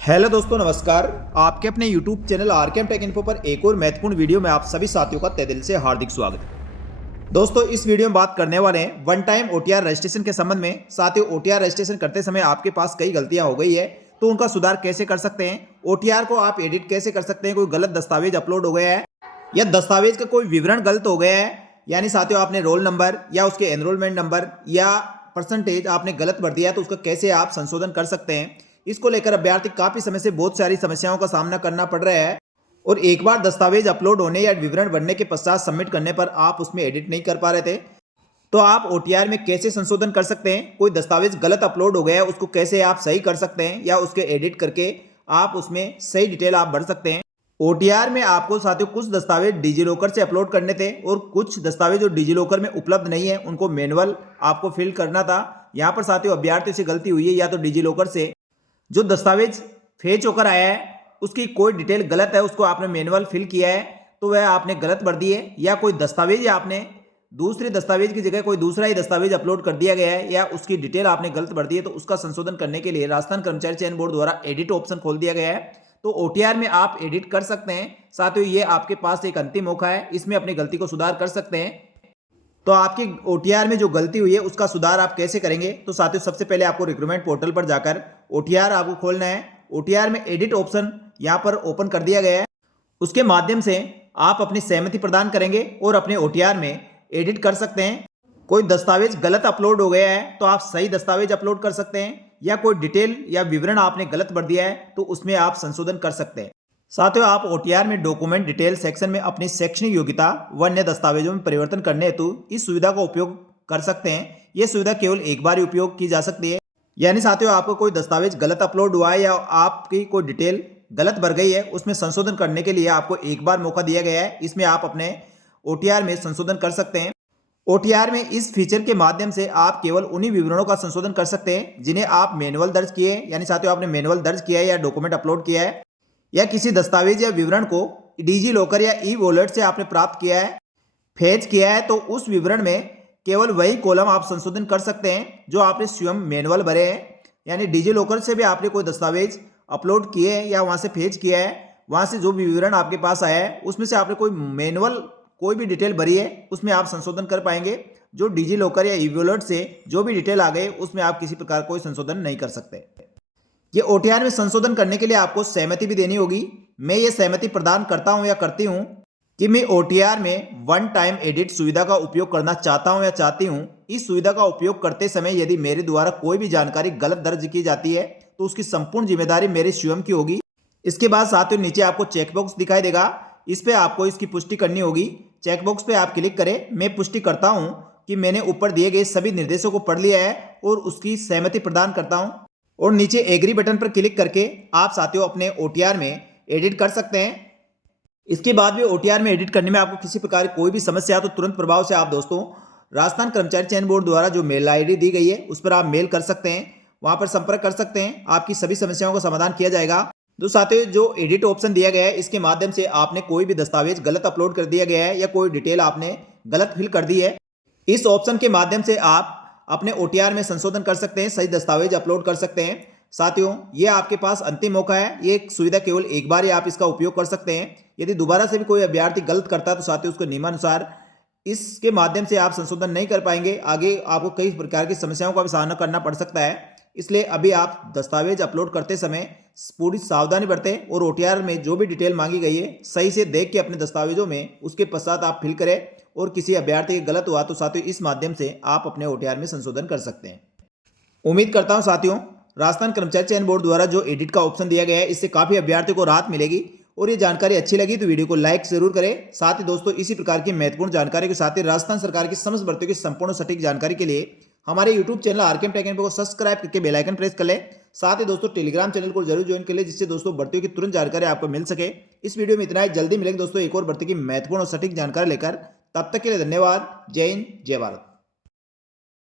Hello दोस्तों, नमस्कार। आपके अपने YouTube channel RKM take info पर एक और महत्वपूर्ण वीडियो में आप सभी साथियों का तहे दिल से हार्दिक स्वागत है। दोस्तों, इस वीडियो में बात करने वाले हैं वन टाइम OTR रजिस्ट्रेशन के संबंध में। साथियों, OTR रजिस्ट्रेशन करते समय आपके पास कई गलतियां हो गई है, तो उनका सुधार कैसे कर सकते हैं, OTR को आप एडिट कैसे कर सकते हैं, कोई गलत दस्तावेज अपलोड हो गया है या दस्तावेज का कोई विवरण गलत हो गया है, यानी साथियों आपने रोल नंबर या उसके एनरोलमेंट नंबर या परसेंटेज आपने गलत भर दिया है, तो उसका कैसे आप संशोधन कर सकते हैं। इसको लेकर अभ्यर्थी काफी समय से बहुत सारी समस्याओं का सामना करना पड़ रहा है और एक बार दस्तावेज अपलोड होने या विवरण भरने के पश्चात सबमिट करने पर आप उसमें एडिट नहीं कर पा रहे थे। तो आप OTR में कैसे संशोधन कर सकते हैं, कोई दस्तावेज गलत अपलोड हो गया है उसको कैसे आप सही कर सकते हैं या उसके एडिट करके आप उसमें सही डिटेल आप भर सकते हैं। OTR में आपको साथियों कुछ दस्तावेज डिजीलॉकर से अपलोड करने थे और कुछ दस्तावेज जो डिजीलॉकर में उपलब्ध नहीं है उनको मैनुअल आपको फिल करना था। यहाँ पर साथियों अभ्यर्थी से गलती हुई है, या तो डिजीलॉकर से जो दस्तावेज फेच होकर आया है उसकी कोई डिटेल गलत है, उसको आपने मैनुअल फिल किया है तो वह आपने गलत भर दी है, या कोई दस्तावेज आपने दूसरे दस्तावेज की जगह कोई दूसरा ही दस्तावेज अपलोड कर दिया गया है या उसकी डिटेल आपने गलत भर दी है, तो उसका संशोधन करने के लिए राजस्थान कर्मचारी चयन बोर्ड द्वारा एडिट ऑप्शन खोल दिया गया है। तो OTR में आप एडिट कर सकते हैं। साथियों, ये आपके पास एक अंतिम मौका है, इसमें अपनी गलती को सुधार कर सकते हैं। तो आपकी OTR में जो गलती हुई है उसका सुधार आप कैसे करेंगे, तो साथियों सबसे पहले आपको रिक्रूटमेंट पोर्टल पर जाकर OTR आपको खोलना है। OTR में एडिट ऑप्शन यहाँ पर ओपन कर दिया गया है, उसके माध्यम से आप अपनी सहमति प्रदान करेंगे और अपने OTR में एडिट कर सकते हैं। कोई दस्तावेज गलत अपलोड हो गया है तो आप सही दस्तावेज अपलोड कर सकते हैं, या कोई डिटेल या विवरण आपने गलत भर दिया है तो उसमें आप संशोधन कर सकते हैं। साथियों, आप OTR में डॉक्यूमेंट डिटेल सेक्शन में अपनी शैक्षणिक योग्यता व अन्य दस्तावेजों में परिवर्तन करने हेतु इस सुविधा का उपयोग कर सकते हैं। यह सुविधा केवल एक बार ही उपयोग की जा सकती है, यानी साथियों आपको कोई दस्तावेज गलत अपलोड हुआ है या आपकी कोई डिटेल गलत भर गई है उसमें संशोधन करने के लिए आपको एक बार मौका दिया गया है। इसमें आप अपने OTR में संशोधन कर सकते हैं। OTR में इस फीचर के माध्यम से आप केवल उन्हीं विवरणों का संशोधन कर सकते हैं जिन्हें आप मैनुअल दर्ज किए, यानी साथियों आपने मैनुअल दर्ज किया है या डॉक्यूमेंट अपलोड किया है या किसी दस्तावेज या विवरण को डिजीलॉकर या ई-वॉलेट से आपने प्राप्त किया है, फेच किया है, तो उस विवरण में केवल वही कॉलम आप संशोधन कर सकते हैं जो आपने स्वयं मैनुअल भरे हैं। यानी डिजीलॉकर से भी आपने कोई दस्तावेज अपलोड किए हैं या वहां से फेच किया है, वहां से जो भी विवरण आपके पास आया है उसमें से आपने कोई मैनुअल कोई भी डिटेल भरी है उसमें आप संशोधन कर पाएंगे। जो डिजीलॉकर या ई-वॉलेट से जो भी डिटेल आ गए उसमें आप किसी प्रकार कोई संशोधन नहीं कर सकते। ये OTR में संशोधन करने के लिए आपको सहमति भी देनी होगी। मैं ये सहमति प्रदान करता हूं या करती हूं कि मैं OTR में वन टाइम एडिट सुविधा का उपयोग करना चाहता हूं या चाहती हूं। इस सुविधा का उपयोग करते समय यदि मेरे द्वारा कोई भी जानकारी गलत दर्ज की जाती है तो उसकी संपूर्ण जिम्मेदारी मेरे स्वयं की होगी। इसके बाद साथियों नीचे आपको चेकबॉक्स दिखाई देगा, इस पे आपको इसकी पुष्टि करनी होगी। चेकबॉक्स पे आप क्लिक करें। मैं पुष्टि करता हूं कि मैंने ऊपर दिए गए सभी निर्देशों को पढ़ लिया है और उसकी सहमति प्रदान करता हूं, और नीचे एग्री बटन पर क्लिक करके आप साथियों अपने OTR में एडिट कर सकते हैं। इसके बाद भी OTR में एडिट करने में आपको किसी प्रकार की कोई भी समस्या तो तुरंत प्रभाव से आप दोस्तों राजस्थान कर्मचारी चयन बोर्ड द्वारा जो मेल ID दी गई है उस पर आप मेल कर सकते हैं, वहां पर संपर्क कर सकते हैं, आपकी सभी समस्याओं का समाधान किया जाएगा। तो साथियों जो एडिट ऑप्शन दिया गया है इसके माध्यम से आपने कोई भी दस्तावेज गलत अपलोड कर दिया गया है या कोई डिटेल आपने गलत फिल कर दी है, इस ऑप्शन के माध्यम से आप अपने OTR में संशोधन कर सकते हैं, सही दस्तावेज अपलोड कर सकते हैं। साथियों ये आपके पास अंतिम मौका है, ये सुविधा केवल एक बार ही आप इसका उपयोग कर सकते हैं। यदि दोबारा से भी कोई अभ्यर्थी गलत करता है तो साथियों उसको नियमानुसार इसके माध्यम से आप संशोधन नहीं कर पाएंगे, आगे आपको कई प्रकार की समस्याओं का भी सामना करना पड़ सकता है। इसलिए अभी आप दस्तावेज अपलोड करते समय पूरी सावधानी बरतें और OTR में जो भी डिटेल मांगी गई है सही से देख के अपने दस्तावेजों में उसके पश्चात आप फिल करें, और किसी अभ्यर्थी के गलत हुआ तो साथियों इस माध्यम से आप अपने OTR में संशोधन कर सकते हैं। उम्मीद करता हूं साथियों राजस्थान कर्मचारी चयन बोर्ड द्वारा जो एडिट का ऑप्शन दिया गया है इससे काफी अभ्यर्थियों को राहत मिलेगी, और ये जानकारी अच्छी लगी तो वीडियो को लाइक जरूर करें। साथ ही दोस्तों इसी प्रकार की महत्वपूर्ण जानकारी के साथ ही राजस्थान सरकार की समस्त भर्तियों की संपूर्ण सटीक जानकारी के लिए हमारे YouTube channel RKM take info को सब्सक्राइब करके बेल आइकन प्रेस कर लें। साथ ही दोस्तों टेलीग्राम चैनल को जरूर ज्वाइन कर ले, जिससे दोस्तों भर्तियों की तुरंत जानकारी आपको मिल सके। इस वीडियो में इतना ही, जल्दी मिलेंगे दोस्तों एक और भर्ती की महत्वपूर्ण और सटीक जानकारी लेकर। तब तक के लिए धन्यवाद। जय हिंद, जय भारत।